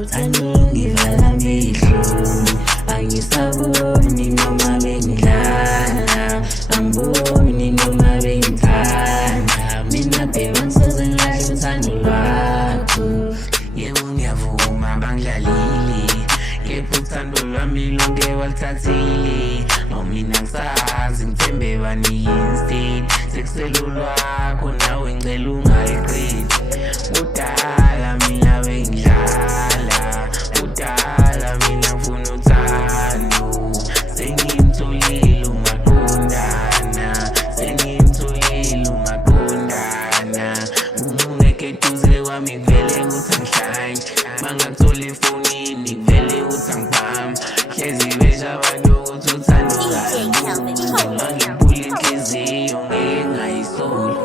Uthando lungivale amehlo, angisaboni noma bengidlala, angiboni noma bengithanda. Mina babe angisoze ngilahle uthando lwakho. Yebo ngiyavuma bangidlalile, kepha uthando lwami lonke waluthathile. Mina ngisazi ngithembe bani instead, sekusele lwakho nawe ngicela ungaliqedi. Kudala mina bengidlala, kudala mina ngifuna uthando, sengimtholile ungaqondana, sengimtholile ungaqondana. Uma ungekho eduze kwami kuvele kuthi angihlanye, bangakuthola efonini kuvele kuthi angibhami. Hlezi besha abantu ukuthi uthando ngangibhula inhliziyo ngeke ngayisoli.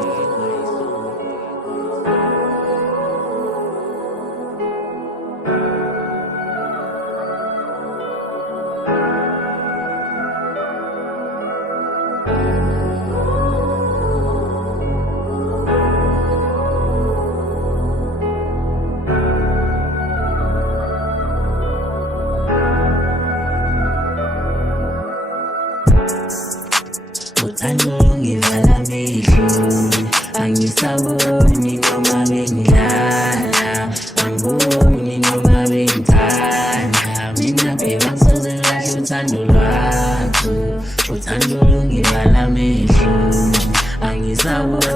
Uthando lungivale amehlo, angisaboni noma bengidlala, angiboni noma bengithanda. Mina babe angisoze ngilahle uthando lwakho. Uthando lungivale amehlo, angisaboni